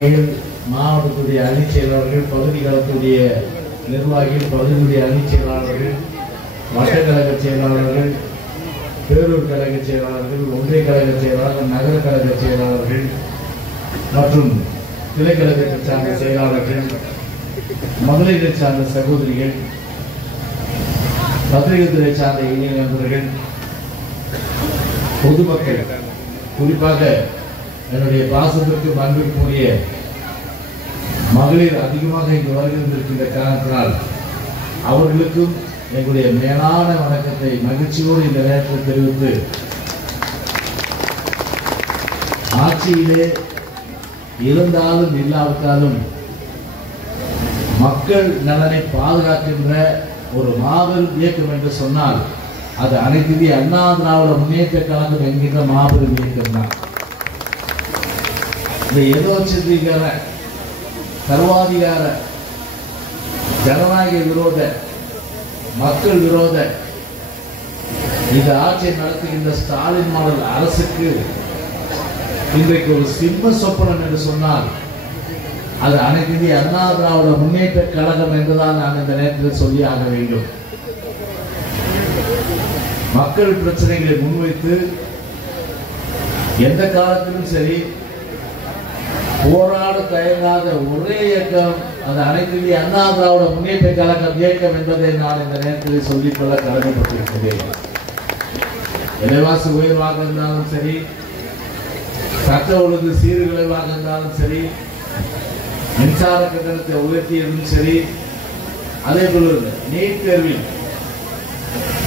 மாவட்டத்துடைய அணிச் செயலாளர்கள், பகுதி கழகத்துடைய நிர்வாகிகள், பகுதியுடைய அணிச் செயலாளர்கள், வட்டக்கழக செயலாளர்கள், பேரூர் கழக செயலாளர்கள், ஒன்றிய கழக செயலாளர்கள், நகர கழக செயலாளர்கள் மற்றும் கிளைக்கழகத்தை சார்ந்த செயலாளர்கள், மகளிரை சார்ந்த சகோதரிகள், பத்திரிகைத்துறை சார்ந்த இளைஞ நண்பர்கள், பொதுமக்கள், குறிப்பாக என்னுடைய பாசத்திற்கு அன்பிற்குரிய மகளிர் அதிகமாக இங்கு வருகின்ற காரணத்தினால் அவர்களுக்கும் எங்களுடைய மேலான வணக்கத்தை மகிழ்ச்சியோடு இந்த நேரத்தில் தெரிவித்து, ஆட்சியிலே இருந்தாலும் இல்லாவிட்டாலும் மக்கள் நலனை பாதுகாக்கின்ற ஒரு மாபெரும் இயக்கம் என்று சொன்னால் அது அனைத்து இந்திய அண்ணா திராவிட முன்னேற்ற கழகம் என்கின்ற மாபெரும் இயக்கம் தான். இந்த ஏதோச்சித்திகார சர்வாதிகார ஜனநாயக விரோத மக்கள் விரோத இந்த ஆட்சியை நடத்துகின்ற ஸ்டாலின் மாடல் அரசுக்கு இன்றைக்கு ஒரு சிம்ம சொப்பனம் என்று சொன்னால் அது அனைத்து இந்திய அண்ணா திராவிட முன்னேற்ற கழகம் என்றுதான் நான் இந்த நேரத்தில் சொல்லி ஆக வேண்டும். மக்கள் பிரச்சனைகளை முன்வைத்து எந்த காலத்திலும் சரி போராட தயங்காத ஒரே இயக்கம் அது அனைத்து இந்திய அண்ணா திராவிட முன்னேற்ற கழகம் இயக்கம் என்பதை நான் இந்த நேரத்தில் சொல்லிக்கொள்ள கடமைப்பட்டிருக்கிறேன். விலைவாசி உயர்வாக இருந்தாலும் சரி, சட்ட ஒழுங்கு சீர்குலைவாக இருந்தாலும் சரி, மின்சார கட்டணத்தை உயர்த்தியதும் சரி, அதே போல நீட் தேர்வில்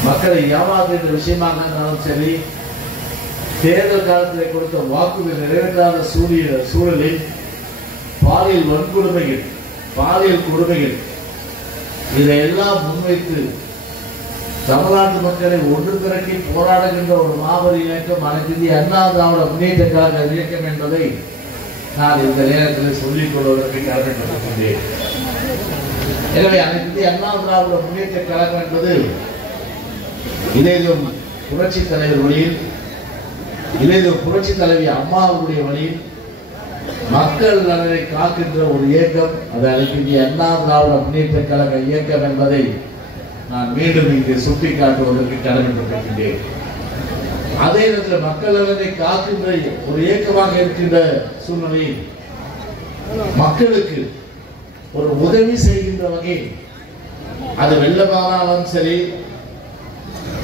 மக்களை ஏமாற்றுகின்ற விஷயமாக இருந்தாலும் சரி, தேர்தல் காலத்தில் கொடுத்த வாக்குறுதி நிறைவேற்றாத சூழலில் பாலியல் வன்கொடுமைகள், பாலியல் கொடுமைகள் இதையெல்லாம் முன்வைத்து தமிழ்நாட்டு மக்களை ஒன்று திரட்டி போராடுகின்ற ஒரு மாபெரும் இயக்கம் அனைத்து இந்திய அண்ணா திராவிட முன்னேற்ற கழக இயக்கம் என்பதை நான் இந்த நேரத்தில் சொல்லிக் கொள்வதற்கு கடமைப்பட்டிருக்கின்றேன். எனவே அனைத்து இந்திய அண்ணா திராவிட முன்னேற்ற கழகம் என்பது இதையும் புரட்சி தலைவர் வழியில், இதையும் புரட்சி தலைவி அம்மாவுடைய வழியில் மக்கள் நலனை காக்கின்ற ஒரு இயக்கம் அது அனைத்து இந்திய அண்ணா திராவிட முன்னேற்ற கழக இயக்கம் என்பதை நான் மீண்டும் இங்கு சுட்டிக்காட்டுவதற்கு கடமைப்பட்டிருக்கின்றேன். அதே நேரத்தில் மக்கள் நலனை காக்கின்ற ஒரு இயக்கமாக இருக்கின்ற சூழ்நிலையில் மக்களுக்கு ஒரு உதவி செய்கின்ற வகையில் அது வெள்ளமானாலும் சரி,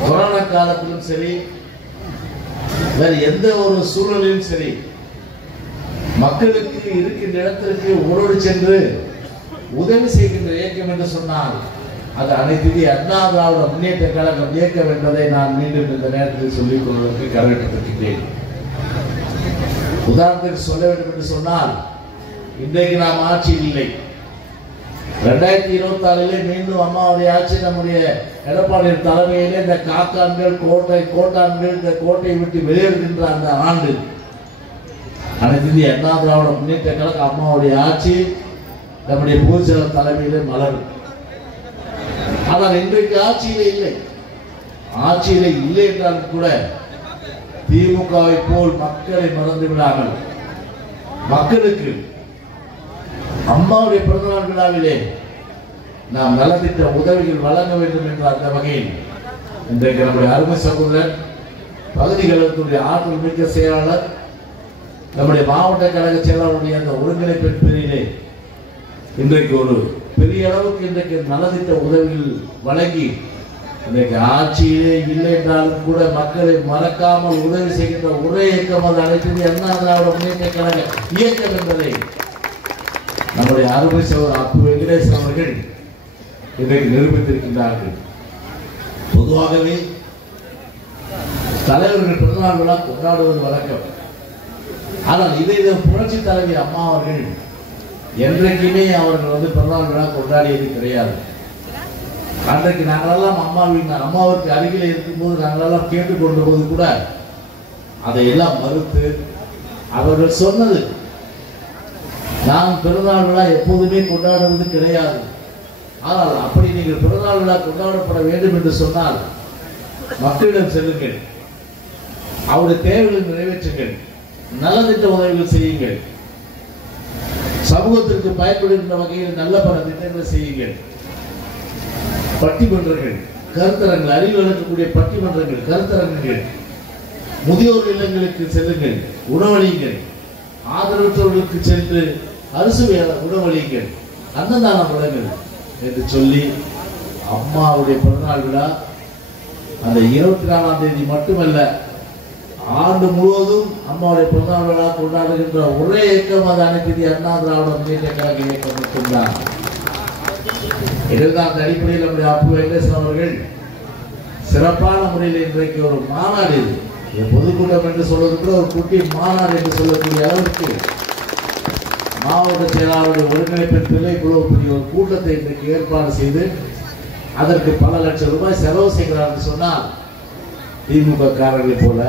கொரோனா காலத்திலும் சரி, வேறு எந்த ஒரு சூழலிலும் சரி, மக்களுக்கு இருக்கின்ற இடத்திற்கு ஓடோடி சென்று உதவி செய்கின்ற இயக்கம் என்று சொன்னால் அது அனைத்து இந்திய அண்ணா திராவிட முன்னேற்ற கழகம் இயக்கம் என்பதை நான் மீண்டும் இந்த நேரத்தில் சொல்லிக் கொள்வதற்கு கடமைப்பட்டிருக்கிறேன். உதாரணத்துக்கு சொல்ல வேண்டும் என்று சொன்னால், இன்றைக்கு நாம் ஆட்சியில் இல்லை. 2024 மீண்டும் அம்மாவுடைய ஆட்சி நம்முடைய எடப்பாடி தலைமையிலே இந்த காக்கான்கள் கோட்டான்கள் இந்த கோட்டையை விட்டு வெளியேறுகின்ற அந்த ஆண்டு அனைத்து இந்திய அண்ணா திராவிட முன்னேற்ற கழகம் அம்மாவுடைய ஆட்சி நம்முடைய பொதுச்செயலாளர் தலைமையிலே மலரும். ஆனால் இன்றைக்கு ஆட்சியிலே இல்லை. ஆட்சியிலே இல்லை என்றாலும் கூட திமுகவை போல் மக்களை மறந்து விடாமல் மக்களுக்கு அம்மாவுடைய பிறந்தநாள் விழாவிலே நாம் நலத்திட்ட உதவிகள் வழங்க வேண்டும் என்ற அந்த வகையில் இன்றைக்கு நம்முடைய அருமை சகோதரர், பகுதி கழகத்துடைய ஆற்றல் மிக்க செயலாளர், நம்முடைய மாவட்ட கழக செயலாளருடைய அந்த ஒருங்கிணைப்பு பிரிவிலே இன்றைக்கு ஒரு பெரிய அளவுக்கு இன்றைக்கு நலத்திட்ட உதவிகள் வழங்கி இன்றைக்கு ஆட்சியிலே இல்லை என்றாலும் கூட மக்களை மறக்காமல் உதவி செய்கின்ற ஒரே இயக்கம் அது அனைத்து இந்திய அண்ணா திராவிட முன்னேற்ற கழக இயக்கம் என்பதை நம்முடைய அருமை சகோதரர் அப்பு வெங்கடேசன் அவர்கள் இன்றைக்கு நிரூபித்திருக்கின்றார்கள். பொதுவாகவே தலைவர்கள் பிறந்தநாள் விழா கொண்டாடுவது வழக்கம். ஆனால் இதை புரட்சி தலைவி அம்மா அவர்கள் என்றைக்குமே அவர்கள் பிறந்தநாள் விழா கொண்டாடியது கிடையாது. அன்றைக்கு நாங்களெல்லாம் அம்மாவிற்கு அருகில் இருக்கும்போது நாங்களெல்லாம் கேட்டுக்கொண்ட போது கூட அதையெல்லாம் மறுத்து அவர்கள் சொன்னது, நான் பிறந்தநாள் விழா எப்போதுமே கொண்டாடுவது கிடையாது. ஆனால் அப்படி நீங்கள் பிறந்தநாள் விழா கொண்டாடப்பட வேண்டும் என்று சொன்னால் மக்களிடம் செல்லுங்கள், அவருடைய தேவைகளை நிறைவேற்றுங்கள், நலத்திட்ட உதவிகள் செய்யுங்கள். சமூகத்திற்கு பயன்படுகின்ற வகையில் நல்ல பல திட்டங்களை செய்யுங்கள். பட்டிமன்றங்கள், கருத்தரங்கள், அறிவு வளர்க்கக்கூடிய பட்டிமன்றங்கள், கருத்தரங்குகள், முதியோர் இல்லங்களுக்கு செல்லுங்கள், உணவளியுங்கள், ஆதரவற்றவர்களுக்கு சென்று அரிசுவை உணவளியுங்கள், அன்னதானம் வழங்குங்கள் என்று சொல்லி அம்மாவுடைய பிறந்தநாள் விழா அந்த 24ஆம் தேதி மட்டுமல்ல, ஆண்டு முழுவதும் அம்மாவுடைய பிறந்தநாள் விழா கொண்டாடுகின்ற ஒரே இயக்கம் அது அனைத்து இந்திய அண்ணா திராவிட முன்னேற்ற கழக இயக்கம் மட்டும்தான். இதுதான் அந்த அடிப்படையில் நம்முடைய அப்பு வெங்கடேசன் அவர்கள் சிறப்பான முறையில் இன்றைக்கு ஒரு மாநாடு, இது பொதுக்கூட்டம் என்று சொல்வது கூட ஒரு குட்டி மாநாடு என்று சொல்லக்கூடிய அளவிற்கு மாவட்ட செயலாளருடைய ஒருங்கிணைப்பில் இவ்வளவு ஒரு கூட்டத்தை இன்றைக்கு ஏற்பாடு செய்து அதற்கு பல லட்சம் ரூபாய் செலவு செய்கிறார் என்று சொன்னால், திமுக காரர்களை போல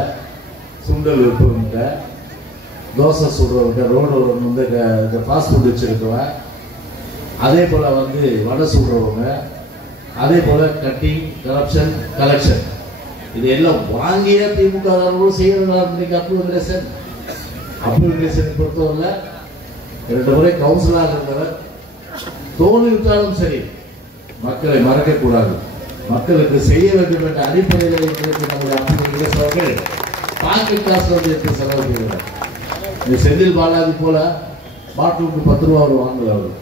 சுண்டல் விற்பவங்க, தோசை சுடுறவங்க, ரோடு வந்து ஃபாஸ்ட் ஃபுட் வச்சிருக்கவன், அதே போல வந்து வடை சுடுறவங்க, அதே போல கட்டிங், கரப்ஷன், கலெக்ஷன், இது எல்லாம் வாங்கிய திமுக செய்யறாங்க. அப்பு வெங்கடேசன் பொறுத்தவரை 2 முறை கவுன்சிலராக இருந்தவர். தோல்வி விட்டாலும் சரி, மக்களை மறக்க கூடாது, மக்களுக்கு செய்ய வேண்டும் என்ற அடிப்படையில் நம்முடைய அப்பு வெங்கடேசன் அவர்கள் பாக்கெட் காசு வந்து எடுத்து செலவு செய்கிறார். இந்த செந்தில் பாலாஜி போல பாட்டிலுக்கு 10 ரூபா அவர் வாங்கல. அவர்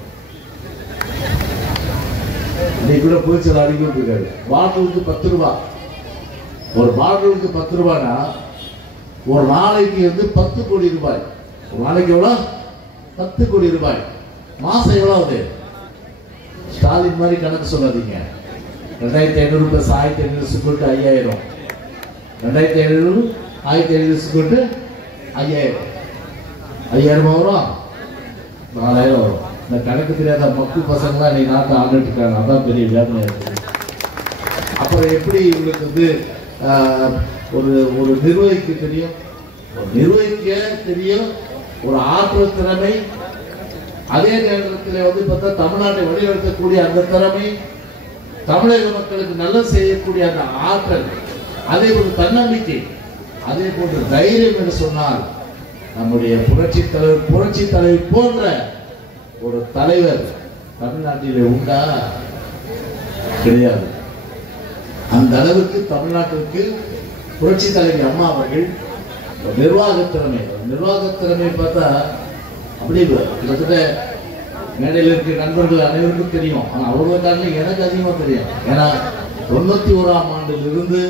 இன்னைக்கு கூட போய்ச்சல் அடிக்கிட்டு இருக்காரு. பாட்டிலுக்கு 10 ரூபா, ஒரு பாட்டிலுக்கு 10 ரூபானா ஒரு நாளைக்கு வந்து 10 கோடி ரூபாய். ஒரு நாளைக்கு எவ்வளவு? 10 கோடி ரூபாய். மாசம் எவ்வளவு? ஸ்டாலின் மாதிரி கணக்கு சொல்லாதீங்க. 2500 பிளஸ் 1500 கொண்டு 5000, 2500 1500 கொண்டு 5000, 5000 வரும், 4000 வரும். இந்த கணக்கு தெரியாத மக்கு பசங்களாம் நீ நாட்டை ஆண்டுட்டு இருக்காங்க. அதான் பெரிய வேதனை இருக்கு. அப்புறம் எப்படி இவங்களுக்கு வந்து ஒரு நிர்வகிக்க தெரியும், நிர்வகிக்க தெரியும், ஒரு ஆற்றல் திறமை, அதே நேரத்தில் வந்து பார்த்தா தமிழ்நாட்டை வழிநடத்தக்கூடிய அந்த திறமை, தமிழக மக்களுக்கு நல்லது செய்யக்கூடிய அந்த ஆற்றல், அதே போன்று தன்னம்பிக்கை, அதே போன்று தைரியம் என்று சொன்னால் நம்முடைய புரட்சி தலைவர் போன்ற ஒரு தலைவர் தமிழ்நாட்டிலே உண்டா? கிடையாது. அந்த அளவுக்கு தமிழ்நாட்டிற்கு புரட்சி தலைவர் அம்மா அவர்கள் நிர்வாகத்திறமை பார்த்தா அப்படி கிட்டத்தட்ட மேடையில் இருக்கிற நண்பர்கள் அனைவருக்கும் தெரியும். ஆனால் அவர்களுக்காக எனக்கு அதிகமாக தெரியும். ஏன்னா 91ஆம் ஆண்டிலிருந்து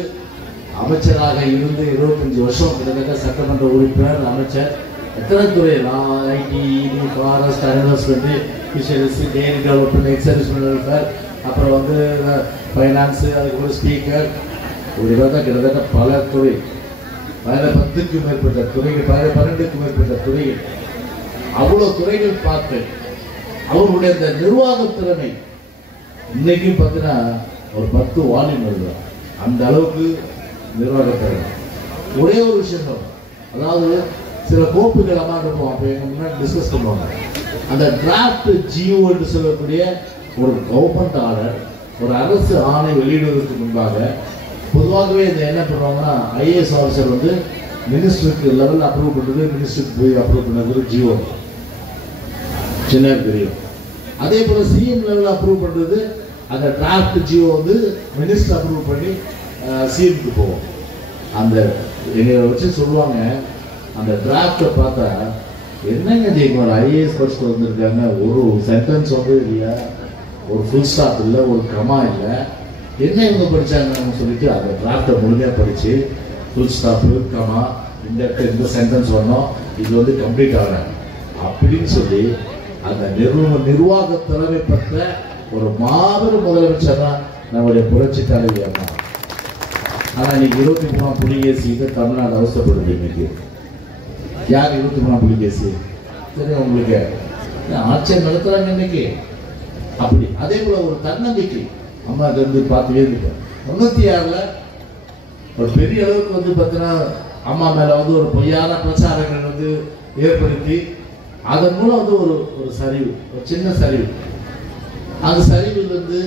அமைச்சராக இருந்து 25 வருஷம் கிட்டத்தட்ட சட்டமன்ற உறுப்பினர், அமைச்சர், எத்தனை துறை, IT, forest, investment, fisheries, dairy development, excise welfare, அப்புறம் வந்து ஃபைனான்ஸு, அதுக்கப்புறம் ஸ்பீக்கர், இப்படி பார்த்தா கிட்டத்தட்ட பல துறை, 10க்கும் மேற்பட்ட துறைகள், 12க்கும் மேற்பட்ட துறைகள், அவ்வளோ துறைகள் பார்த்து அவர்களுடைய அந்த நிர்வாக திறமை இன்னைக்கும் பார்த்தீங்கன்னா ஒரு 10 வால்யூம் எழுதும். அந்த அளவுக்கு நிர்வாக திறமை. ஒரே ஒரு விஷயம் சொல்றேன், அதாவது சில கோப்புகள் அம்மா இருப்போம், அப்போ எங்க முன்னாடி டிஸ்கஸ் பண்ணுவாங்க. அந்த டிராஃப்ட் ஜியோ என்று சொல்லக்கூடிய ஒரு கவர்மெண்ட் ஆர்டர், ஒரு அரசு ஆணை வெளியிடுவதற்கு முன்பாக பொதுவாகவே இந்த என்ன பண்ணுவாங்கன்னா, ஐஏஎஸ் ஆஃபீஸர் வந்து மினிஸ்டருக்கு லெவலில் அப்ரூவ் பண்ணுறது, மினிஸ்டருக்கு போய் அப்ரூவ் பண்ணுறது ஜியோ சின்ன தெரியும். அதே போல சிஎம் லெவலில் அப்ரூவ் பண்ணுறது, அந்த டிராஃப்ட் ஜியோ வந்து மினிஸ்டர் அப்ரூவ் பண்ணி சிஎம்க்கு போவோம். அந்த எங்களை வச்சு சொல்லுவாங்க, அந்த டிராஃப்டை பார்த்தா என்னங்க ஜெயக்குமார் ஐஏஎஸ் படிச்சுட்டு வந்திருக்காங்க, ஒரு சென்டென்ஸ் வந்து இல்லை, ஒரு ஃபுல் ஸ்டாப் இல்லை, ஒரு கமா இல்லை, என்ன இவங்க படித்தாங்கன்னு சொல்லிட்டு அந்த டிராஃப்டை முழுமையாக படித்து ஃபுல் ஸ்டாப்பு, கமா, இந்த சென்டென்ஸ் வரணும், இது வந்து கம்ப்ளீட் ஆகிறாங்க அப்படின்னு சொல்லி அந்த நிர்வாக திறமை பெற்ற ஒரு மாபெரும் முதலமைச்சர் தான் நம்முடைய புரட்சி தலைவி அம்மா. ஆனால் இன்னைக்கு 23ஆம் புலிகேசி தமிழ்நாடு அவசரப்படுது. இன்னைக்கு யார் 23ஆம் புலிகேசி தெரியும் உங்களுக்கு? ஆட்சியை நடத்துறாங்க இன்னைக்கு. அப்படி அதே போல ஒரு தன்னம்பிக்கை அம்மா இருந்து பார்த்துவே இருக்கேன். 96ல் ஒரு பெரிய அளவுக்கு வந்து பார்த்தீங்கன்னா அம்மா மேல வந்து ஒரு பொய்யான பிரச்சாரங்கள் வந்து ஏற்படுத்தி அதன் மூலம் வந்து ஒரு சரிவு, ஒரு சின்ன சரிவு. அந்த சரிவில் வந்து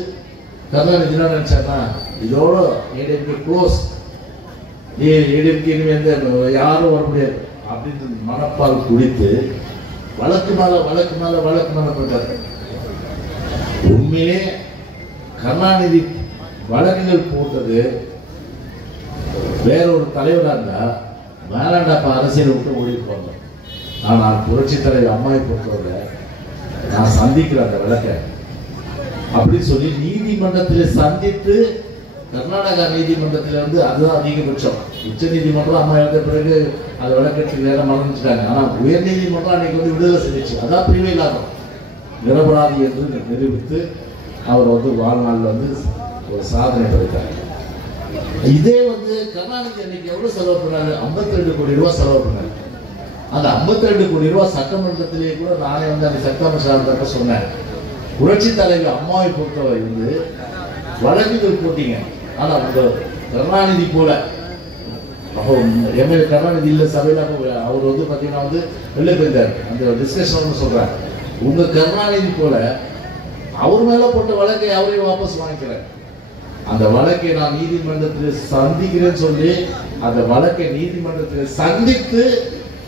கருணாநிதி என்ன நினைச்சாருன்னா, இதோட ஏடிஎம்கே க்ளோஸ், ஏடிஎம்கே இனிமே யாரும் வர முடியாது அப்படின்னு மனப்பால் குடித்து வழக்கு மேல போட்டாரு. உண்மையிலே கருணாநிதி வழக்குகள் போட்டது வேற ஒரு தலைவராக இருந்தா வேளாண்டப்ப அரசியல் விட்டு ஓடி போங்க. ஆனால் புரட்சி தலைவர் அம்மாவை பொறுத்தவரை நான் சந்திக்கிற அந்த வழக்கை அப்படி சொல்லி நீதிமன்றத்தில் சந்தித்து கர்நாடகா நீதிமன்றத்தில் வந்து அதுதான் அதிகபட்சம். உச்ச நீதிமன்றம் அம்மா எழுந்த பிறகு அதை வழக்கத்துக்கு நேரம் மறந்துட்டாங்க. ஆனால் உயர் நீதிமன்றம் அன்னைக்கு வந்து விடுதலை செஞ்சிச்சு. அதான் பிரிவே இல்லாத நிரபராதி என்று நிரூபித்து அவர் வந்து வாழ்நாளில் வந்து ஒரு சாதனை படைத்தார். இதே வந்து கருணாநிதி அன்னைக்கு எவ்வளவு செலவு பண்ணாரு? 52 கோடி ரூபாய் செலவு பண்ணாரு. அந்த 52 கோடி ரூபாய் சட்டமன்றத்திலேயே கூட நானே வந்து அந்த சட்டமன்ற சொன்னேன். புரட்சி தலைவர் அம்மாவை பொறுத்தவரை வந்து வழக்குகள் போட்டீங்க. ஆனா உங்க கருணாநிதி போல அப்போ எம்எல்ஏ கருணாநிதி இல்ல சபையில அவர் வந்து பாத்தீங்கன்னா வந்து வெளில போயிருந்தார். அந்த டிஸ்கஷன் சொல்றாரு, உங்க கருணாநிதி போல அவர் மேல போட்ட வழக்கை அவரே வாபஸ் வாங்கிக்கிறார். அந்த வழக்கை நான் நீதிமன்றத்தில் சந்திக்கிறேன்னு சொல்லி அந்த வழக்கை நீதிமன்றத்தில் சந்தித்து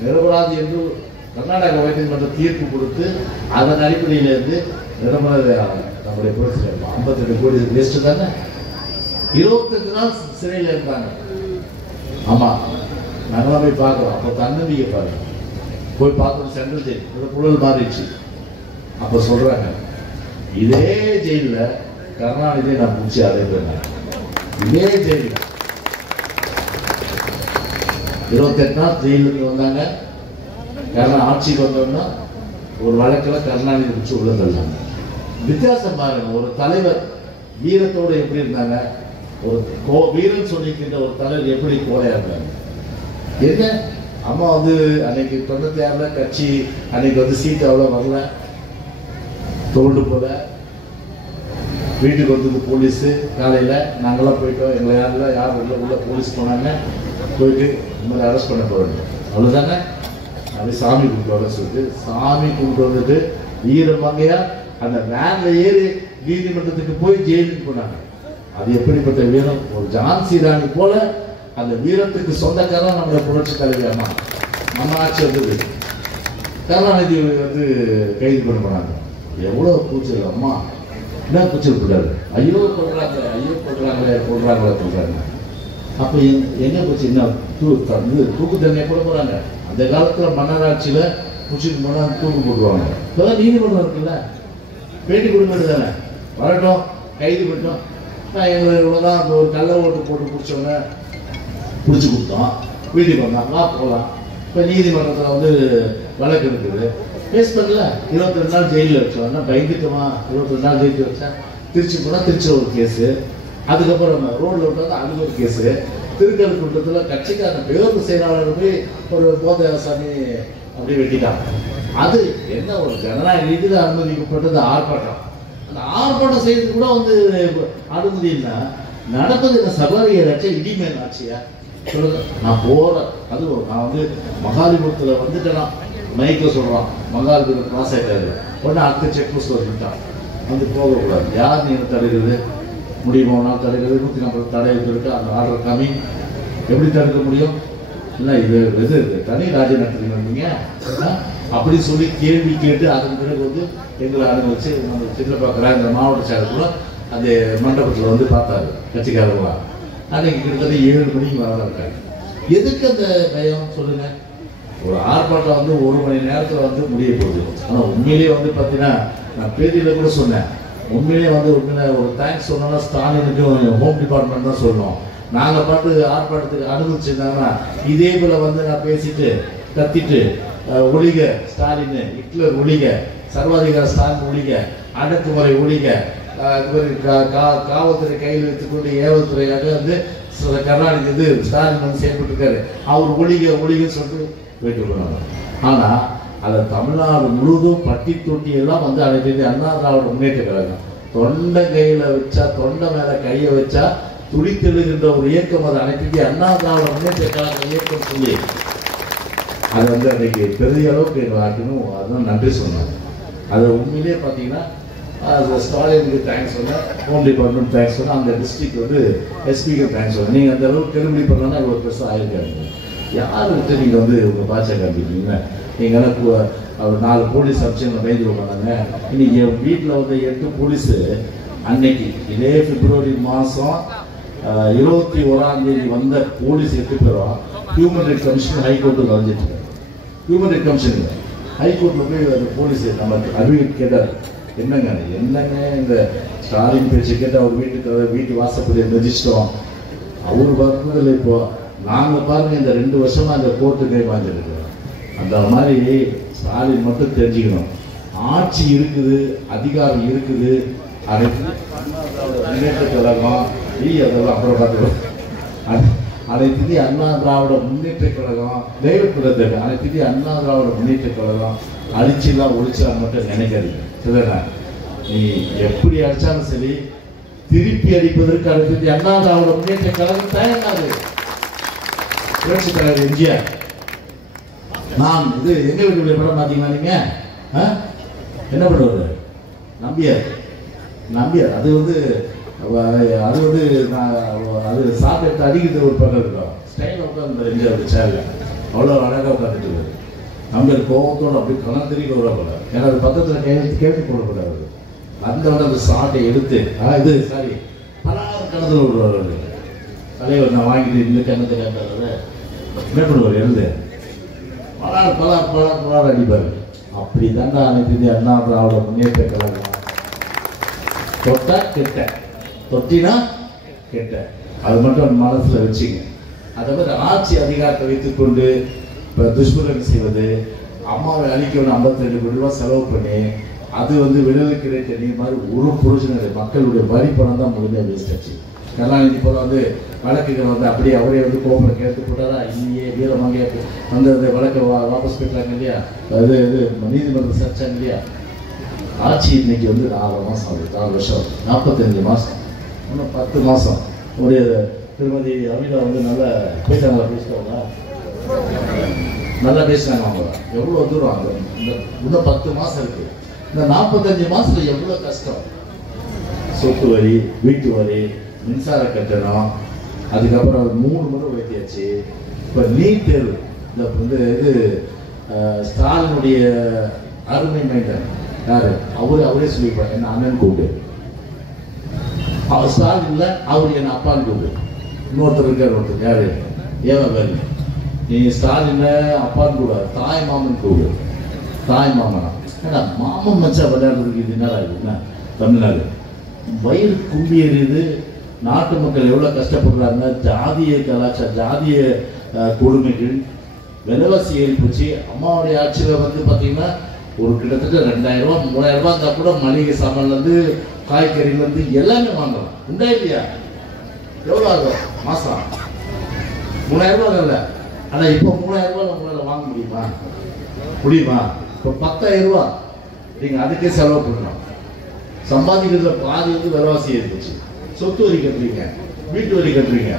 நிரபராதி என்று கர்நாடக உயர்நீதிமன்றம் தீர்ப்பு கொடுத்து அதன் அடிப்படையில இருந்து நிரபராதி நம்முடைய புரட்சி 52 கோடி வேஸ்ட் தானே. 25 நாள் சிறையில் இருந்தாங்க. ஆமா, நாங்களாம் போய் பார்க்கிறோம். அப்போ தன்னம்பிக்கை பாருங்க, போய் பார்க்கணும். சென்ட்ரல் ஜெயில் புழல் மாறிடுச்சு. அப்ப சொல்றாங்க, இதே ஜெயில கருணாநிதியை நான் முடிச்சு அடைப்பேன். இதே ஜெயில 28 நாள் ஜெயிலுக்கு வந்தாங்க. ஆட்சிக்கு வந்தோம்னா ஒரு வழக்கில் கருணாநிதி முடிச்சு உள்ள தள்ளாங்க. வித்தியாசம் பாருங்க. ஒரு தலைவர் வீரத்தோடு எப்படி இருந்தாங்க, ஒரு வீரன் சொல்லிக்கின்ற ஒரு தலைவர் எப்படி கோலையா இருந்தாங்க. என்ன அம்மா வந்து அன்னைக்கு 96 கட்சி அன்னைக்கு வந்து சீட்டு அவ்வளோ வரல, தோல்டு போல. வீட்டுக்கு வந்தது போலீஸு. காலையில் நாங்களாம் போயிட்டோம், எங்களை யார் உள்ள போலீஸ் போனாங்க. போயிட்டு இந்த மாதிரி அரெஸ்ட் பண்ண போகிறோம், அவ்வளோதானே. அப்படி சாமி கும்பிட்டு வர சொல்லிட்டு சாமி கும்பிட்டு வந்துட்டு வீரமங்கையா அந்த வேன்ல ஏறி நீதிமன்றத்துக்கு போய் ஜெயிலுக்கு போனாங்க. அது எப்படிப்பட்ட வீரம்! ஒரு ஜான்சி ராணி போல அந்த வீரத்துக்கு சொந்தக்காரன் நம்மளோட புரட்சி தலைவி அம்மா. நம்ம ஆட்சி வந்தது கருணாநிதி வந்து கைது பண்ண போனாங்க. எவ்வளோ கூச்சல்! அம்மா என்ன கூச்சல் போட்டாரு, ஐயோ கொள்றாங்க, ஐயோ கொள்றாங்களே சொல்றாங்க. அப்போ எங்க போச்சு? என்ன தூக்கு தண்டனை போட போறாங்க. அந்த காலத்துல மன்னராட்சியில குச்சிட்டு போனா தூக்கு போட்டுருவாங்க. இப்பதான் நீதிமன்றம் இருக்குல்ல, பேட்டி கொடுக்கிறது தானே. வரட்டும், கைது பண்ணிட்டோம். நான் எங்களுக்கு இவ்வளோதான் ஒரு கள்ள ஓட்டு போட்டு பிடிச்சவங்க பிடிச்சி கொடுத்தோம். வீட்டுக்கு வந்தாங்களா போகலாம். இப்போ நீதிமன்றத்தில் வந்து வழக்கு இருக்குது, பேஸ் பண்ணல. 22 நாள் ஜெயிலில் வச்சோம்னா பயந்துட்டோமா? 22 நாள் ஜெயிலில் வச்சா திருச்சி போனால் திருச்சி ஒரு கேஸு, அதுக்கப்புறம் ரோடில் விட்டால் அதுக்கு ஒரு கேஸு. திருக்கழுக்குன்றத்தில் கட்சிக்காரன் பேருந்து செயலாளர் போய் ஒரு போதசாமி அப்படி வெட்டிட்டாங்க. அது என்ன ஒரு ஜனநாயக ரீதியில் அனுமதிக்கப்பட்டது ஆர்ப்பாட்டம். அந்த ஆர்ப்பாட்டம் செய்யறது கூட வந்து அனுமதி இல்லை. நடப்பது என்ன சபரியை ஆட்சியா இடிமேல் ஆட்சியா சொல்லுங்க. நான் போறேன். அது நான் வந்து மகாலிபுரத்தில் வந்துட்டேன்னா மைக்கில் சொல்கிறான், மகாலிபுரம் கிராஸ் ஆகிட்டாரு உடனே அடுத்த செக் போஸ்ட் வந்துட்டான். வந்து போகக்கூடாது. யார் நீங்க தடுக்கிறது? முடியுமா நாள் தடுக்கிறது? 140 தடை இருக்கு. அந்த ஆர்டர் கம்மி எப்படி தடுக்க முடியும்? இல்லை இது தனி ராஜ்யம் நடத்துறீங்க நீங்க அப்படி சொல்லி கேள்வி கேட்டு அதன் பிறகு வந்து எங்களை அனுபவிச்சு நம்ம சின்னப்பாக்கிற இந்த மாவட்ட செயலர் கூட அந்த மண்டபத்தில் வந்து பார்த்தாரு கட்சிக்காரங்களா. அன்னைக்கு கிட்டத்தட்ட 7 மணிக்கு வரலாங்க. எதுக்கு அந்த பயம் சொல்லுங்க? ஒரு ஆர்ப்பாட்டம் வந்து 1 மணி நேரத்தில் வந்து முடிய போகுது. ஆனால் உண்மையிலேயே வந்து பார்த்தீங்கன்னா நான் பேட்டியில் கூட சொன்னேன், உண்மையிலேயே வந்து ஒரு தேங்க்ஸ் சொன்னா ஸ்டாலினுக்கும் ஹோம் டிபார்ட்மெண்ட் தான் சொல்லணும். நாங்கள் பாட்டு ஆர்ப்பாட்டத்துக்கு அனுமதிச்சிருந்தாங்கன்னா இதே போல வந்து நான் பேசிட்டு கத்திட்டு ஒழிக ஸ்டாலின், ஹிட்லர் ஒழிக, சர்வாதிகார ஸ்டாலின் ஒழிக, அடக்குமுறை ஒழிக, காவல்துறை கையில் வைத்துக்கொண்டு ஏவல்துறையாக வந்து கருணாநிதி வந்து ஸ்டாலின் வந்து செயல்பட்டு இருக்காரு, அவர் ஒழிகன்னு சொல்லிட்டு போயிட்டு போனாங்க. ஆனால் அதை தமிழ்நாடு முழுவதும் பட்டி தொட்டி எல்லாம் வந்து அனைத்து அண்ணா திராவிட முன்னேற்ற கழகம் தொண்டை கையில் வச்சா, தொண்டை மேலே கையை வச்சா துடித்தெழுகின்ற ஒரு இயக்கம். அது அனைத்து அண்ணா திராவிட முன்னேற்ற கழக இயக்கம் சொல்லி அது வந்து அன்றைக்கு பெரிய அளவுக்கு எங்களை ஆக்கணும். அதுதான் நன்றி சொன்னாங்க. அது உண்மையிலே பார்த்தீங்கன்னா ஸ்டாலினுக்கு தேங்க்ஸ் சொன்னேன், ஹோம் டிபார்ட்மெண்ட் தேங்க்ஸ் சொன்னேன், அந்த டிஸ்ட்ரிக்ட் வந்து எஸ்பிக்கு தேங்க்ஸ் சொன்னேன். நீங்கள் அந்த அளவுக்கு கெடுபிடி பண்ணலன்னா இவ்வளோ பெருசாக ஆயிருக்காங்க. யாருக்கிட்ட நீங்கள் வந்து உங்கள் பாட்சா காமிக்கிறீங்க? நீங்கள் அவர் 4 போலீஸ் அபிஷேகம் பயந்து பண்ணாங்க. இன்னைக்கு என் வீட்டில் வந்து 8 போலீஸு அன்னைக்கு இதே பிப்ரவரி மாதம் 21ஆம் தேதி வந்த போலீஸ் 8 பேரும் ஹியூமன் ரைட் கமிஷன் ஹைகோர்ட்டில் வந்துட்டு இருக்காங்க. ஹியூமன் ரைட் கமிஷன் ஹைகோர்ட்டில் போய் அந்த போலீஸ் நம்ம அட்வொகேட் கேட்டார், என்னங்க இந்த ஸ்டாலின் பேச்சு கேட்டு அவர் வீட்டு வாசப்படியை மிதிச்சிட்டோம், அவர் வர்றதில்லை. இப்போ நாங்கள் பாருங்க இந்த 2 வருஷமா அந்த கோர்ட்டு கை வாங்கிருக்கிறோம். அந்த மாதிரி ஸ்டாலின் மட்டும் தெரிஞ்சுக்கணும், ஆட்சி இருக்குது, அதிகாரம் இருக்குது. முன்னேற்ற கழகம் அதெல்லாம் அப்புறம் பார்த்துக்கணும். அனைத்து அண்ணா திராவிட முன்னேற்ற கழகம் தெய்வத்துறது அனைத்து அண்ணா திராவிட முன்னேற்ற கழகம் அழிச்சுலாம் ஒழிச்சலாம் மட்டும் நினைக்காதீங்க. சரிதானே? நீ எப்படி அடிச்சாலும் சரி திருப்பி அடிப்பதற்கு அனைத்து அண்ணா திராவிட முன்னேற்ற கழகம் தயாராது. புரட்சி தலைவர் எம்ஜிஆர் நான் இது எங்க வீட்டுடைய படம் பார்த்தீங்கன்னா நீங்க என்ன பண்ணுவாரு? நம்பியார் அது வந்து அது சாப்பிட்டு அடிக்கிறது ஒரு பக்கம் இருக்கும். ஸ்டைல் உட்காந்து எம்ஜிஆர் சேர்ல அவ்வளோ அழகாக உட்காந்துட்டு இருக்காரு. நம்பியார் கோபத்தோடு அப்படி கணத்திரிக்க விடக்கூடாது. ஏன்னா அது பக்கத்தில் கேட்டு போடக்கூடாது. அந்த சாட்டை எடுத்து இது சாரி பலாறு கணத்தில் விடுவார். தலைவர் நான் வாங்கிட்டு இந்த கணத்தை கேட்டாரு என்ன பண்ணுவார்? எழுந்து பலார் அடிப்பார். அப்படி தாண்டா அனைத்து இந்திய அண்ணா திராவிட முன்னேற்ற கழகம். தொட்டா கெட்ட, தொட்டினா கெட்ட, அது மட்டும் மனசுல வச்சுங்க. அதை மாதிரி ஆட்சி அதிகாரத்தை வைத்துக்கொண்டு இப்போ துஷ்பிரயோகம் செய்வது, அம்மாவை அழிக்கணும் 52 கோடி ரூபாய் செலவு பண்ணி அது வந்து விடுதலை கிடைத்த நீ மாதிரி ஒரு புரோஜனம் மக்களுடைய வரி பணம் தான் முழுமையாக வேஸ்ட் ஆச்சு. கருணாநிதி போல வந்து வழக்குகள் வந்து அப்படியே அவரே வந்து கோபுரம் கேட்டு போட்டாரா இல்லையே, வீரமாக வந்து அந்த வழக்கை வாபஸ் பெற்றாங்க இல்லையா, அது நீதிமன்றம் சரிச்சாங்க இல்லையா. ஆட்சி இன்னைக்கு வந்து 4 மாதம் ஆகுது, 4 வருஷம் 45 மாதம், இன்னும் 10 மாதம். ஒரு திருமதி அமிதா வந்து நல்லா பேசுகிறாங்களா? பேசுகிறாங்களா? நல்லா பேசுகிறாங்க. அவங்க எவ்வளோ தூரம் அந்த இன்னும் 10 மாதம் இருக்குது. இந்த 45 மாதத்துல எவ்வளோ கஷ்டம். சொத்து வரி, வீட்டு வரி, மின்சார கட்டணம், அதுக்கப்புறம் 3 முறை உயர்த்தியாச்சு. இப்போ நீட் தேர்வு இந்த வந்து இது ஸ்டாலினுடைய அருமை மைண்டன் யாரு அவரே சொல்லிப்பாரு, என்ன அண்ணன் கூப்பிடு. அவர் ஸ்டாலின் இல்லை, அவர் என்ன அப்பான்னு கூப்பிடு. இன்னொருத்தர் இருக்கார், ஒருத்தர் யாரு ஏவன், நீ ஸ்டாலின் அப்பான்னு கூட தாய் மாமன் கூப்பிடு. தாய் மாமனா ஏன்னா மாமன் மச்சா விளையாடுறதுக்கு இது என்ன ஆகுதுன்னா தமிழ்நாடு வயிறு கும்பி எறியுது. நாட்டு மக்கள் எவ்வளோ கஷ்டப்படுறாங்க. ஜாதிய கலாச்சாரம், ஜாதிய கொடுமைகள், விலைவாசி ஏறி போச்சு. அம்மாவுடைய ஆட்சியில் வந்து பார்த்தீங்கன்னா ஒரு கிட்டத்தட்ட 2000 ரூபா 3000 ரூபா இருந்தால் கூட மளிகை சாமான்லேருந்து காய்கறிலேருந்து எல்லாமே வாங்கலாம். உண்டா இல்லையா? எவ்வளோ ஆகும் மாதம்? 3000 ரூபா இல்லை. ஆனால் இப்போ 3000 ரூபா உங்களால் வாங்க முடியுமா? இப்போ 10000 ரூபா நீங்கள் அதுக்கே செலவு பண்ணலாம். சம்பாதிக்கிறதுல பாதி வந்து விலைவாசி ஏறிடுச்சு. சொத்து வரி கட்டுறீங்க, வீட்டு வரி கட்டுறீங்க,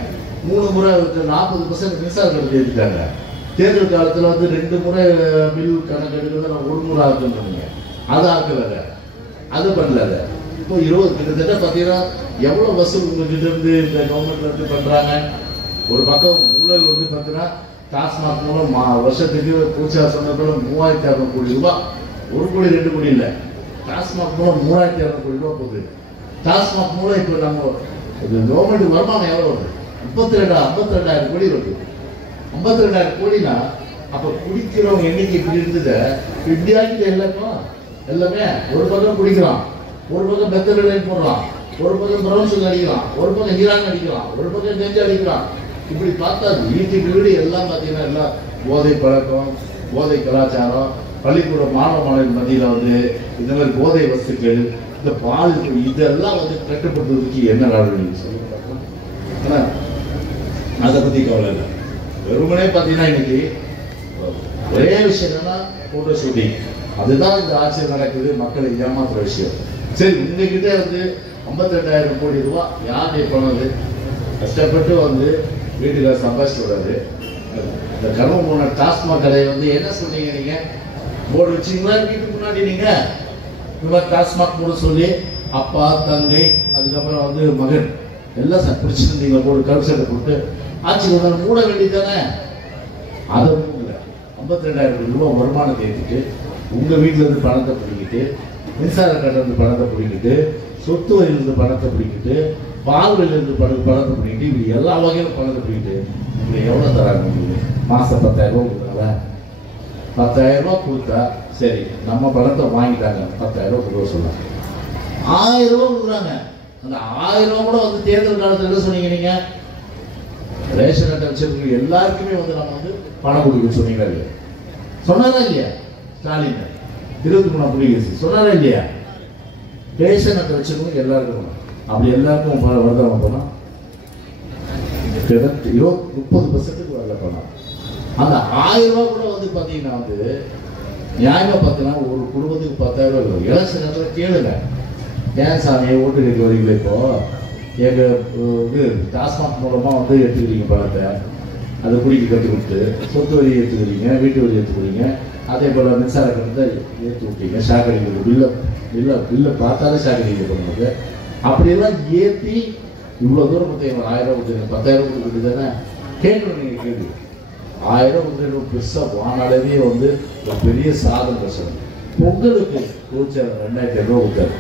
3 முறை 40% மின்சார கட்டணம் ஏற்றிட்டாங்க. தேர்தல் காலத்தில் வந்து 2 முறை பில் கணக்கு எடுக்கிறத 1 முறை ஆக்குன்னு அதை ஆக்கல, அது பண்ணல. இப்போ 20 கிட்டத்தட்ட பார்த்தீங்கன்னா எவ்வளோ வசூல் உங்ககிட்ட இருந்து இந்த கவர்மெண்ட்ல இருந்து பண்றாங்க. ஒரு பக்கம் ஊழல் வந்து பார்த்தீங்கன்னா டாஸ்மாக் மூலம் வருஷத்துக்கு பூச்சா சொன்னதோட 3200 கோடி ரூபாய், 1 கோடி 2 கோடி இல்லை, டாஸ்மாக் மூலம் 3200 கோடி ரூபாய் போகுது. டாஸ்மாக் மூலம் இப்போ நம்ம கவர்மெண்ட் வருமானம் எவ்வளோ வருது? 52,000 கோடி வருது. 52,000 கோடினா அப்போ குடிக்கிறவங்க எண்ணிக்கை இப்படி இருந்தது. இப்படி ஆகிட்டு எல்லாமே ஒரு பக்கம் குடிக்கிறான், ஒரு பக்கம் பெத்தலைன் போடுறான், ஒரு பக்கம் பிரவுன் சுகர் அடிக்கிறான், ஒரு பக்கம் ஹீரான் அடிக்கிறான், ஒரு பக்கம் கெஞ்சு அடிக்கிறான். இப்படி பார்த்தா வீட்டுக்கு வீடு எல்லாம் பார்த்தீங்கன்னா எல்லாம் போதை பழக்கம், போதை கலாச்சாரம், பள்ளிக்கூட மாணவ மத்தியில் வந்து இந்த மாதிரி போதை வஸ்துக்கள், இந்த பால், இதெல்லாம் வந்து கட்டுப்படுத்துவதற்கு என்ன நடவடிக்கை சொல்லுங்க. ஆனால் அதை பற்றி கவலை இல்லை. வெறுமனே பார்த்தீங்கன்னா இன்னைக்கு ஒரே விஷயம் என்னன்னா போட்டோ ஷூட்டிங், அதுதான் இந்த ஆட்சியில் நடக்குது. மக்களை ஏமாத்துற விஷயம். சரி, உங்ககிட்ட வந்து 52,000 கோடி ரூபாய் யாருடைய பணம்? அது கஷ்டப்பட்டு வந்து வீட்டுக்கார சம்பாதிச்சு வராது. இந்த கனவு போன டாஸ்மாக் கடையை வந்து என்ன சொன்னீங்க? நீங்க போர்டு வச்சிங்களா வீட்டுக்கு முன்னாடி? நீங்க இந்த மாதிரி டாஸ்மாக் போட சொல்லி அப்பா, தங்கை, அதுக்கப்புறம் வந்து மகன் எல்லாம் பிடிச்சிருந்தீங்க. போர்டு கருப்பு சட்டை போட்டு ஆட்சி மூட வேண்டியதானே? அதை மூடல. 52,000 கோடி ரூபாய் வருமானத்தை ஏற்றிட்டு உங்கள் வீட்டிலேருந்து பணத்தை பிடிக்கிட்டு, மின்சார கட்டணத்து பணத்தை பிடிக்கிட்டு, சொத்து வரியிலிருந்து பணத்தை பிடிக்கிட்டு, பால்வெளியிலிருந்து பணத்தை பிடிக்கிட்டு, இப்படி எல்லா வகையிலும் பணத்தை பிடிக்கிட்டு இப்படி எவ்வளோ தராங்க உங்களுக்கு? மாதம் 10,000 ரூபா கொடுக்குறாங்க. 10,000 ரூபா கொடுத்தா சரி, நம்ம பணத்தை வாங்கிட்டாங்க, 10,000 ரூபா கொடுக்க சொல்லலாம். 1000 ரூபா கொடுக்குறாங்க. அந்த 1000 ரூபா கூட வந்து தேர்தல் காலத்தில் என்ன சொன்னீங்க? நீங்கள் ரேஷன் அட்டை வச்சிருக்க எல்லாருக்குமே வந்து நம்ம வந்து பணம் கொடுக்க சொன்னீங்களா இல்லையா? சொன்னாரா இல்லையா? ஸ்டாலின் 23 புள்ளிகேசி சொன்னாரா இல்லையா? ரேஷன் அட்டை வச்சிருக்கோம் எல்லாருக்கும். அப்படி எல்லாருக்கும் வருதாம போனா 30% வரல போனா. அந்த 1000 ரூபா கூட வந்து பார்த்தீங்கன்னா வந்து நியாயமா பார்த்தீங்கன்னா ஒரு குடும்பத்துக்கு 10,000 ரூபா இருக்கும். எலெக்ஷன் நேரத்தில் கேளுங்க, ஏன் சாமியை ஓட்டு கேட்க வரீங்களே, இப்போ எங்கள் இது டாஸ்மாக் மூலமாக வந்து எடுத்துக்கிறீங்க பணத்தை, அதை குடிக்க கற்றுக் கொடுத்து சொத்து வரி ஏற்றுக்கிறீங்க, வீட்டு வரி ஏற்றுக்கிறீங்க, அதே போல் மின்சார கட்டணத்தை ஏற்றி விட்டீங்க, ஷாக் அடிக்கிறது பில்லை பார்த்தாலே ஷாக் அடிக்க பண்ணுறது, அப்படியெல்லாம் ஏற்றி இவ்வளோ தூரம் பார்த்தீங்கன்னா 1000 ரூபா கொடுத்துருங்க, 10,000 கொடுக்குறது தானே கேட்கணும். நீங்கள் கேள்வி 1000 கொடுத்து பெருசாக வானாலே வந்து ஒரு பெரிய சாதனை பிரச்சனை. பொங்கலுக்கு கொடுத்தாரு 2,500 ரூபா கொடுத்தாரு.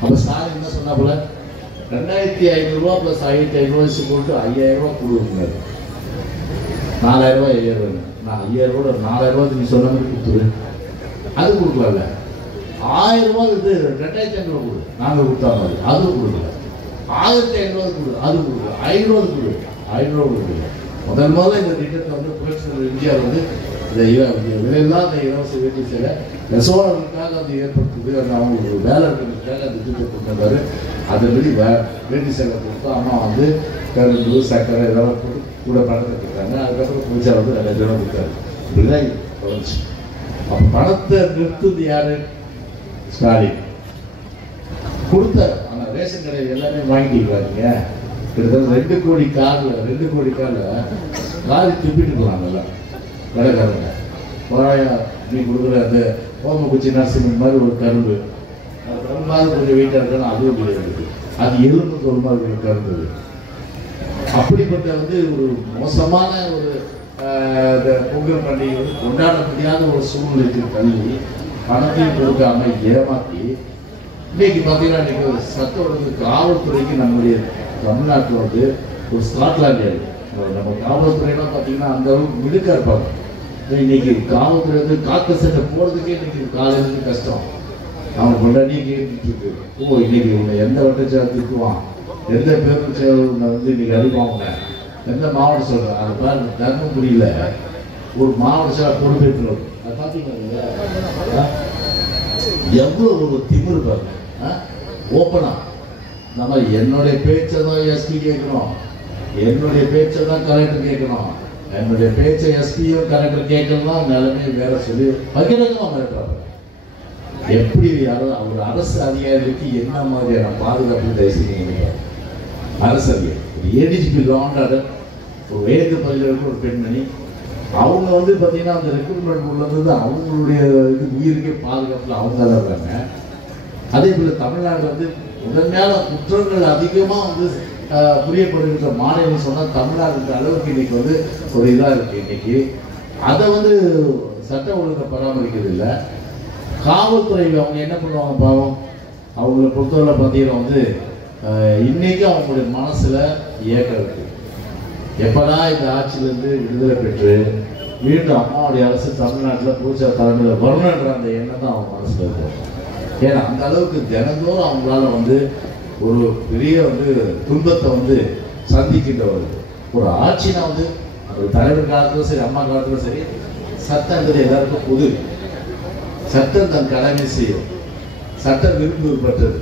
அப்போ ஸ்டாலின் என்ன சொன்னா போல 2,500 ரூபா ப்ளஸ் 1,500 ரூபாய்க்கு போட்டு 5,000 ரூபா கொடுக்குறாரு. 4,000 ரூபாய் 5,000 ரூபாய். நான் 5,000 ரூபா 4,000 ரூபாய்க்கு நீ சொன்ன மாதிரி கொடுத்துரு, அது கொடுக்கல. 1000 ரூபாய் இது 2,500 ரூபா கொடு, நாங்கள் கொடுத்தா மாதிரி அது கொடுக்கல. 1,500 கொடு, அது கொடுக்கல. 500 கொடு, 500 கொடுக்கல. முதல்ல இந்த திட்டத்தை வந்து புரட்சியாளர் எம்ஜிஆர் வந்து விலையில்லாத இலவச வேட்டி சேவை நெசவாளர்களுக்காக அது ஏற்படுத்துது, அந்த அவங்களுக்கு வேலை இருக்கிறதுக்காக அந்த திட்டத்தை கொண்டு வந்தாரு. அதன்படி வேட்டி சேவை கொடுத்தா அம்மா வந்து கரும்பு சர்க்கரை இதெல்லாம் போட்டு கூட பணத்தை கொடுத்தாங்க. அதுக்கப்புறம் புதுச்சார் வந்து 2,000 ரூபா கொடுத்தாரு. இப்படிதான் வந்துச்சு. அப்போ பணத்தை நிறுத்துது யாரு? ஸ்டாலின் கொடுத்தாரு. ஆனால் ரேஷன் கடையில் எல்லாமே வாங்கிட்டு கிட்டத்தட்ட 2 கோடி காரில் காரி துப்பிட்டு போனாங்கல்ல கடைக்காரங்க. நீ கொடுக்குற அந்த ஓமக்குச்சி நரசிம்மன் மாதிரி ஒரு கரும்பு, அது கொஞ்சம் வெயிட்டாக இருக்கணும், அதுவும் கிடையாது. அது எலும்பு தோல் மாதிரி கரும்பு. அப்படிப்பட்ட வந்து ஒரு மோசமான ஒரு பொங்கல் பண்டிகை வந்து கொண்டாட முடியாத ஒரு சூழ்நிலைக்கு தள்ளி பணத்தையும் கொடுக்காம ஏமாற்றி இன்னைக்கு பார்த்தீங்கன்னா இன்னைக்கு ஒரு சட்ட ஒழுங்கு காவல்துறைக்கு நம்முடைய தமிழ்நாட்டில் வந்து ஒரு ஸ்காட்லாந்து நம்ம காவல்துறையெல்லாம் பார்த்தீங்கன்னா அந்த அளவுக்கு மிடுக்கா இருப்பாங்க. இன்னைக்கு காவல்துறை வந்து காக்க சட்டை போடுறதுக்கே இன்னைக்கு காலையிலேருந்து கஷ்டம். அவன் கொண்டாடியே கேட்டுட்டு இருக்கு. இன்னைக்கு இவங்க எந்த வட்டச்சாலை திட்டுவான், எந்த பேருந்து செயல் வந்து இன்னைக்கு அடிப்பாங்க, எந்த மாவட்ட சொல்றேன் அதை பாருங்க. தர்மபுரியில் ஒரு மாவட்ட செயலர் பொறுப்பேற்று அதை பார்த்தீங்கன்னா எவ்வளோ ஒரு திமிரு பாருங்க. ஓப்பனா நம்ம என்னுடைய பேச்சை தான் எஸ்பி கேட்கணும், என்னுடைய பேச்சை தான் கலெக்டர் கேட்கணும், என்னுடைய பேச்சை எஸ்பியும் கலெக்டர் கேட்கணும், நிலைமை வேற சொல்லி பகிரங்கமாக மிரட்டுறாங்க. எப்படி ஒரு அரசு அதிகாரிகளுக்கு என்ன மாதிரியான பாதுகாப்பு தயவுசெய்து அரசு அதிகாரி ஏடிஜிபி லாண்டாட ஒரு வயது பள்ளிகளுக்கு ஒரு பெண்மணி அவங்க வந்து பார்த்தீங்கன்னா அந்த ரெக்ரூட்மெண்ட் உள்ளது அவங்களுடைய இது உயிருக்கே பாதுகாப்பில் அவங்க தான் இருக்காங்க. அதே போல் தமிழ்நாடு வந்து முதன்மையான குற்றங்கள் அதிகமாக வந்து புரியப்படுகின்ற மாநிலம் சொன்னால் தமிழ்நாடு அளவுக்கு இன்னைக்கு வந்து ஒரு இதாக இருக்குது. இன்னைக்கு அதை வந்து சட்ட ஒழுங்கை பராமரிக்கிறது இல்லை. காவல்துறையில் அவங்க என்ன பண்ணுவாங்க பாவம், அவங்கள பொறுத்தவரை பார்த்தீங்கன்னா வந்து இன்னைக்கு அவங்களுடைய மனசில் ஏக்கம் இருக்கு. எப்படா இந்த ஆட்சியிலேருந்து விடுதலை பெற்று மீண்டும் அம்மாவுடைய அரசு தமிழ்நாட்டில் பூஜா தலைமையில் வரணுன்ற அந்த எண்ணம் தான் அவங்க மனசில் இருக்கும். ஏன்னா அந்த அளவுக்கு தினந்தோறும் அவங்களால வந்து ஒரு பெரிய வந்து துன்பத்தை வந்து சந்திக்கின்ற ஒரு ஆட்சினா வந்து ஒரு தலைவர் காலத்திலும் சரி அம்மா காலத்திலும் சரி சட்டங்கிறது எல்லாருக்கும் பொது. சட்டம் தன் கடமை செய்யும், சட்டம் விரும்பப்பட்டது.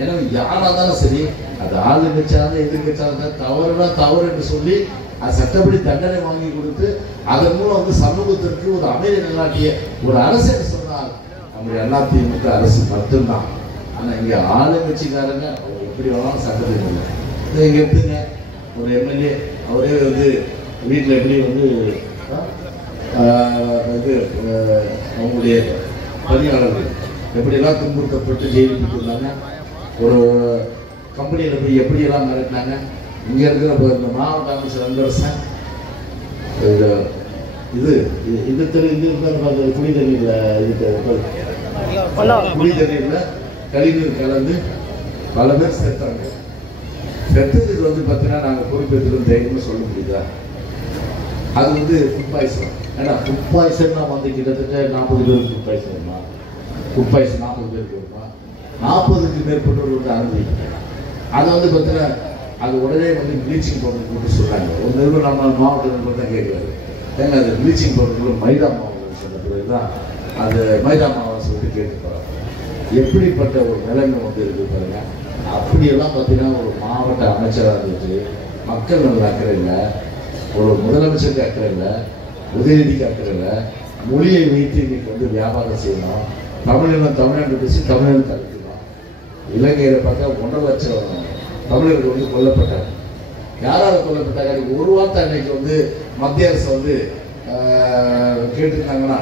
ஏன்னா யாராக இருந்தாலும் சரி அது ஆளுங்கட்சியாக எதிர்கட்சியாக தவறுனா தவறு என்று சொல்லி அது சட்டப்படி தண்டனை வாங்கி கொடுத்து அதன் மூலம் வந்து சமூகத்திற்கு ஒரு அமைதி நிலைநாட்டிய ஒரு அரசு என்று சொன்னால் நம்முடைய அதிமுக அரசு மட்டும்தான். ஆனால் இங்கே ஆளுங்கட்சிக்காரங்க எப்படி வேணாலும் சட்டத்தை இல்லை. இங்கே எடுத்துங்க ஒரு எம்எல்ஏ அவரே வந்து வீட்டில் எப்படி வந்து இது அவங்களுடைய பணியாளர்கள் எப்படியெல்லாம் துன்புறுத்தப்பட்டு ஜெயிலுக்கு இருந்தாங்க, ஒரு கம்பெனியில் போய் எப்படியெல்லாம் மிரட்டினாங்க. இங்கே இருக்கிற இந்த மாவட்ட அமைச்சர் அன்பரசன் இது இந்த தெரு இது குடி தண்ணீர்ல குடி தண்ணீர்ல கழிவுநீர் கலந்து பல பேர் செத்தாங்க. செத்ததுக்கு வந்து பார்த்தீங்கன்னா நாங்கள் பொறுப்பேற்றுக்கிறோம் தைரியமாக சொல்ல முடியுதா? அது வந்து ஃபுட் பாய்சன். ஏன்னா ஃபுட் பாய்சன்னா வந்து கிட்டத்தட்ட 40 பேருக்கு ஃபுட் பாய்சன் வருமா? ஃபுட் பாய்சன் 40 பேருக்கு வருமா? 40க்கு மேற்பட்டவர்கள் வந்து அனுபவிக்கிறாங்க. அதை வந்து பார்த்தீங்கன்னா அது உடனே வந்து ப்ளீச்சிங் பவுடர் போட்டு சொல்கிறாங்க. ஒரு நிறுவனம் நம்ம மாவட்ட நிறுவனம் தான் கேட்குறாரு, ஏன்னா அது ப்ளீச்சிங் பவுடர் மைதா மாவு சொன்ன பிறகு தான் அது மைதா மாவை சொல்லிட்டு கேட்டு போகிறாங்க. எப்படிப்பட்ட ஒரு நிலைமை வந்து இருக்குது பாருங்க. அப்படியெல்லாம் பார்த்தீங்கன்னா ஒரு மாவட்ட அமைச்சராக இருந்துட்டு மக்கள் நல்ல அக்கறை இல்லை, ஒரு முதலமைச்சருக்கு அக்கறை இல்லை, உதயநிதிக்கு அக்கறை இல்லை. மொழியை வைத்து இன்னைக்கு வந்து வியாபாரம் செய்யணும், தமிழ்நாடு பேசி தமிழன் தடுக்கணும். இலங்கையில் பார்த்தா 1.5 லட்சம் தமிழர்கள் வந்து கொல்லப்பட்டாங்க. யாராவது கொல்லப்பட்டாங்க? அதுக்கு ஒரு வார்த்தை அன்னைக்கு வந்து மத்திய அரசு வந்து கேட்டுருந்தாங்கன்னா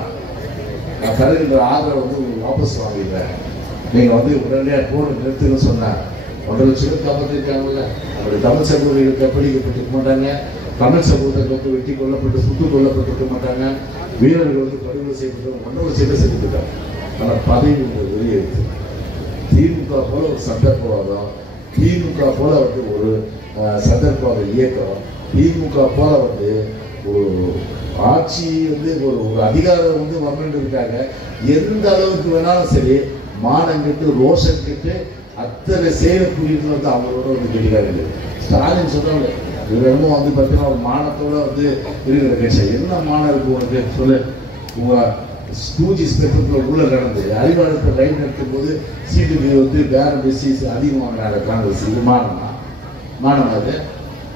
நான் தருகின்ற ஆதரவை வந்து வாபஸ் வாங்கிடுறேன், நீங்கள் வந்து உடனடியாக போர் நிறுத்துன்னு சொன்னாங்க. 1.5 லட்சம் காப்பாற்றிருக்காங்கல்ல. அவருடைய தமிழ் சமூகங்கள் கற்பழிக்கப்பட்டிருக்க மாட்டாங்க, தமிழ் சமூகத்தை வந்து வெட்டி கொல்லப்பட்டு சுட்டு கொல்லப்பட்டிருக்க மாட்டாங்க, வீரர்கள் வந்து படுகொலை செய்யப்பட்டு 1.5 லட்சம் செஞ்சுட்டாங்க. ஆனால் பதவி வெளியேற்று திமுக போல ஒரு சந்தர்ப்பவாதம், திமுக போல வந்து ஒரு சந்தர்ப்பவாத இயக்கம், திமுக போல வந்து ஒரு ஆட்சி வந்து ஒரு அதிகாரம் வந்து வரணுன்றதுக்காக எந்த அளவுக்கு வேணாலும் சரி மானங்கிட்டு ரோஷன் கிட்டு அத்தனை செயற்குறிகள் வந்து அவங்களோட வந்து கெட்டிக்காரு. ஸ்டாலின் சொல்றாங்க, இவரும் வந்து பார்த்தீங்கன்னா ஒரு மானத்தோட வந்து இருக்கிற கட்சி. என்ன மானம் இருக்கு உனக்கு சொல்லு? உங்க 2G ஸ்பெக்ட்ரத்தில் உள்ள நடந்து அறிவாளத்தை லைன் நடத்தும் போது சீட்டுக்கு வந்து பேரம் பேசி அதிகமாக காங்கிரஸ். இது மானமா? மானம் அது.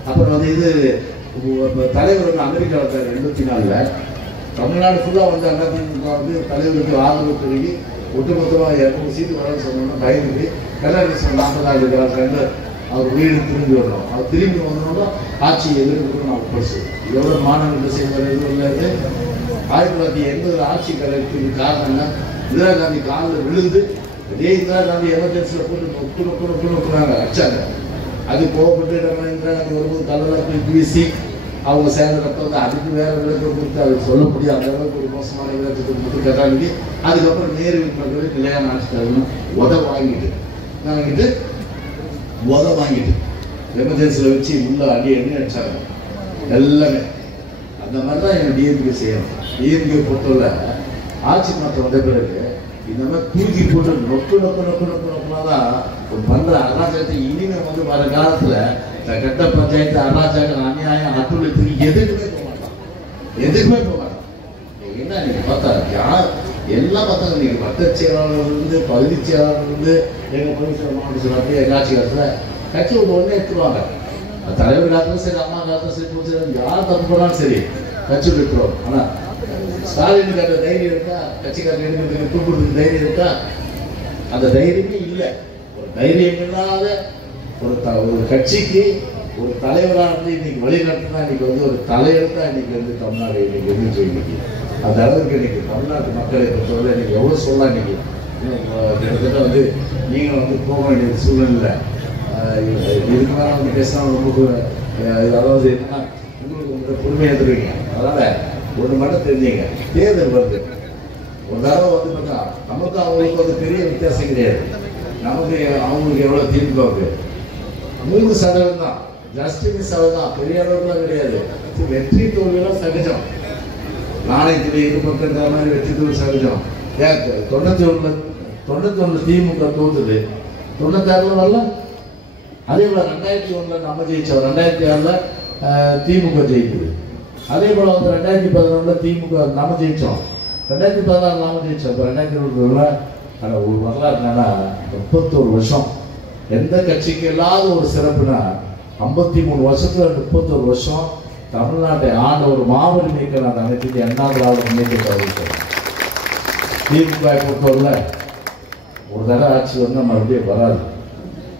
அப்புறம் வந்து இது தலைவர் வந்து அமெரிக்கா வந்தார் 84. தமிழ்நாடு ஃபுல்லாக வந்து அதிமுக வந்து தலைவருக்கு ஆதரவு தெரிவி ஒட்டுமொத்தமாக 200 சீட்டு வரணும்னு சொன்னோம்னா பயந்துட்டு கல்யாணம் 40 அவர் வீடு திரும்பி வரணும். அவர் திரும்பி வந்தோம்னா ஆட்சியை எதிர்க்கணும்னு அவர் பரிசு. எவ்வளோ மாணவர்கள் செய்வார் எதுவும் இல்லை. 1980 ஆட்சி கலைக்கு காரணம்னா இந்திரா காந்தி காலில் விழுந்து இதே இந்திரா காந்தி எமர்ஜென்சியில் போட்டு நோக்குறாங்க, அடிச்சாங்க. அது கோவப்பட்டு இந்திரா காந்தி வரும்போது கல்லெல்லாம் போய் வீசி அவங்க சேர்ந்த ரத்தம் வந்து அதுக்கு வேற விளக்கம் கொடுத்து அதை சொல்ல முடியும். அந்த அளவுக்கு ஒரு மோசமான விளக்கத்தை கொடுத்து கட்டாங்கி அதுக்கப்புறம் நேரு மக்கள் நிலையான ஆட்சிக்காரங்க வாங்கிட்டு எமர்ஜென்சியில் வச்சு உள்ள அடி அடிச்சாங்க எல்லாமே. அந்த மாதிரி தான் எங்கள் டிஎம்கே செய்யணும். டிஎம்கே பொறுத்தவரை ஆட்சி மாற்றம் வந்த பிறகு இந்த மாதிரி தூக்கி போட்டு நொக்குனா தான் பண்ணுற அராஜகத்தை இனிமேல் வந்து வர காலத்தில் கட்ட பஞ்சாயத்து அராஜகம் அநியாயம் அட்டுழியத்துக்கு எதுக்குமே போக மாட்டான். என்ன நீங்கள் பார்த்தா எல்லாம் பார்த்தாங்க. நீங்கள் வட்ட செயலாளர் இருந்து பகுதி செயலாளர் இருந்து எங்கள் பகுதி மாவட்ட செயலாளர் அப்படியே எங்கள் ஆட்சி காலத்தில் கட்சி ஒன்று எடுத்துருவாங்க. தலைவர் காலத்துல சரி, அம்மா காலத்துல சரி, பூச்சி யார் தப்பு பண்ணாலும் சரி கட்சி விட்டுருவோம். ஆனா ஸ்டாலினுக்கு அந்த தைரியம் இருக்கா? கட்சிக்காரங்க எடுக்கிறதுக்கு தூக்குறதுக்கு தைரியம் இருக்கா? அந்த தைரியமே இல்லை. ஒரு தைரியம் இல்லாத ஒரு கட்சிக்கு ஒரு தலைவராக இருந்து இன்னைக்கு வழிநடத்தினா இன்னைக்கு வந்து ஒரு தலையெழுத்தா இன்னைக்கு வந்து தமிழ்நாடு இன்னைக்கு இருந்துச்சு. இன்னைக்கு அந்த அளவுக்கு இன்னைக்கு தமிழ்நாட்டு மக்களை பொறுத்தவரை இன்னைக்கு எவ்வளவு சொல்லலாம். இன்னைக்கு கிட்டத்தட்ட வந்து நீங்க வந்து போக வேண்டிய சூழ்நிலை இதுக்கு மேலே வந்து பேசினா ரொம்ப அதாவது என்னன்னா உங்களுக்கு உங்க பொறுமையாக எடுத்துருவீங்க. அதனால ஒன்று மட்டும் தெரிஞ்சுங்க, தேர்தல் வருது. ஒரு தடவை வந்து பார்த்தா நமக்கு அவங்களுக்கு வந்து பெரிய வித்தியாசம் கிடையாது. நமக்கு அவங்களுக்கு எவ்வளோ திமுகவுக்கு 3% தான், ஜஸ்ட் மிஸ் தான், பெரிய அளவுக்குலாம் கிடையாது. வெற்றி தோல்வியெல்லாம் சகஜம். நாணயத்தில் ஈடுபட்டுன்ற மாதிரி வெற்றி தோல்வி சகஜம். 91 திமுக தோற்றுது, 96 வரலாம். அதே போல 2001 நம்ம ஜெயிச்சோம், 2006 திமுக ஜெயிக்குது. அதே போல வந்து 2011 திமுக நம்ம ஜெயிச்சோம், 2016 நாம ஜெயிச்சோம். இப்போ 2021 ஆனால் ஒரு வரலாறு என்னன்னா 31 வருஷம் எந்த கட்சிக்கு இல்லாத ஒரு சிறப்புனா 53 வருஷத்துல 31 வருஷம் தமிழ்நாட்டை ஆண்ட ஒரு மாபெரும் இயக்கம் நான் அனைத்து எண்ணாவது முன்னேற்ற திமுக பொறுத்தவரை ஒரு தடவை ஆட்சி வந்தால் மறுபடியும் வராது.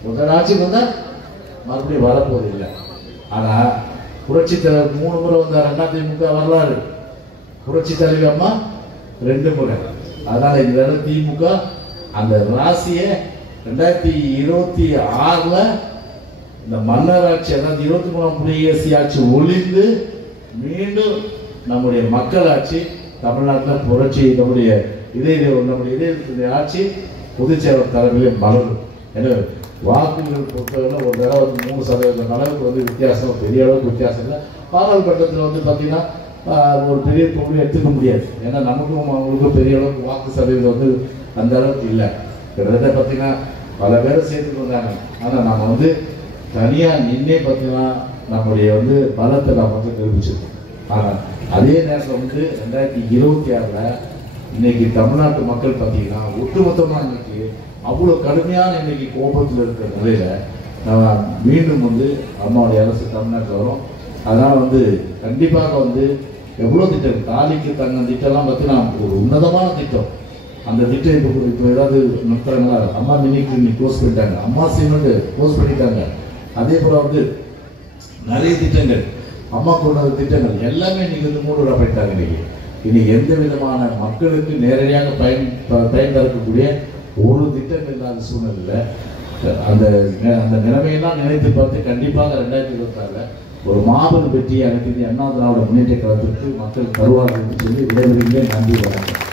ஒரு தடவை ஆட்சிக்கு வந்தால் மறுபடியும் வரப்போது இல்லை. ஆனால் புரட்சி தலைவர் 3 முறை வந்தார். அதிமுக வரலாறு. புரட்சி தலைவி அம்மா 2 முறை. அதனால இந்த திமுக அந்த ராசியை 2026 இந்த மன்னர் ஆட்சி, அதாவது 23ஆம் குடியரசு ஆட்சி ஒழிந்து மீண்டும் நம்முடைய மக்களாட்சி தமிழ்நாட்டில் புரட்சி நம்முடைய இதயத்தினுடைய ஆட்சி பொதுச்சேவர் தலைமையிலே மலரும். எனவே வாக்குகள் பொறுத்தவரை ஒரு தடவை 3% அளவுக்கு வந்து வித்தியாசம், பெரிய அளவுக்கு வித்தியாசம் இல்லை. பாராளுமன்றத்தில் வந்து பார்த்தீங்கன்னா ஒரு பெரிய தொகுதி எடுத்துக்க முடியாது. ஏன்னா நமக்கும் அவங்களுக்கும் பெரிய அளவுக்கு வாக்கு சதவீதம் வந்து அந்த அளவுக்கு இல்லை. கிட்டத்தட்ட பார்த்தீங்கன்னா பல பேரை சேர்த்துட்டு வந்தாங்க. ஆனால் நம்ம வந்து தனியாக நின்னே பார்த்தீங்கன்னா நம்முடைய வந்து பலத்தை நாம் வந்து நிரூபிச்சிருக்கோம். ஆனால் அதே நேரத்தில் வந்து 2026 இன்னைக்கு தமிழ்நாட்டு மக்கள் பார்த்தீங்கன்னா ஒட்டுமொத்தமாக இன்னைக்கு அவ்வளோ கடுமையான இன்னைக்கு கோபத்தில் இருக்கிற நிலையில நம்ம மீண்டும் வந்து அம்மாவுடைய அரசு தமிழ்நாட்டில் வரும். அதனால் வந்து கண்டிப்பாக வந்து எவ்வளோ திட்டம், தாலிக்கு தங்க திட்டம்லாம் பார்த்தீங்கன்னா ஒரு உன்னதமான திட்டம். அந்த திட்டம் இப்போ ஏதாவது நடத்துறாங்களா? அம்மா மினி கிளினிக் க்ளோஸ் பண்ணிட்டாங்க, அம்மா சிமெண்ட் க்ளோஸ் பண்ணிட்டாங்க. அதே போல் வந்து நிறைய திட்டங்கள், அம்மா கொண்ட திட்டங்கள் எல்லாமே இன்னைக்கு வந்து மூடுவிட போயிட்டாங்க. இன்னைக்கு எந்த விதமான மக்களுக்கு நேரடியாக பயன் தரக்கூடிய ஒரு திட்டம் இல்லாத சூழ்நிலையில் அந்த நிலைமையெல்லாம் நினைத்து பார்த்து கண்டிப்பாக 2026 ஒரு மாபெரும் வெற்றியை அனைத்து அண்ணா திராவிட முன்னேற்ற கழகத்திற்கு மக்கள் தருவார்கள் என்று சொல்லி விடைபெறுகிறேன். நன்றி, வணக்கம்.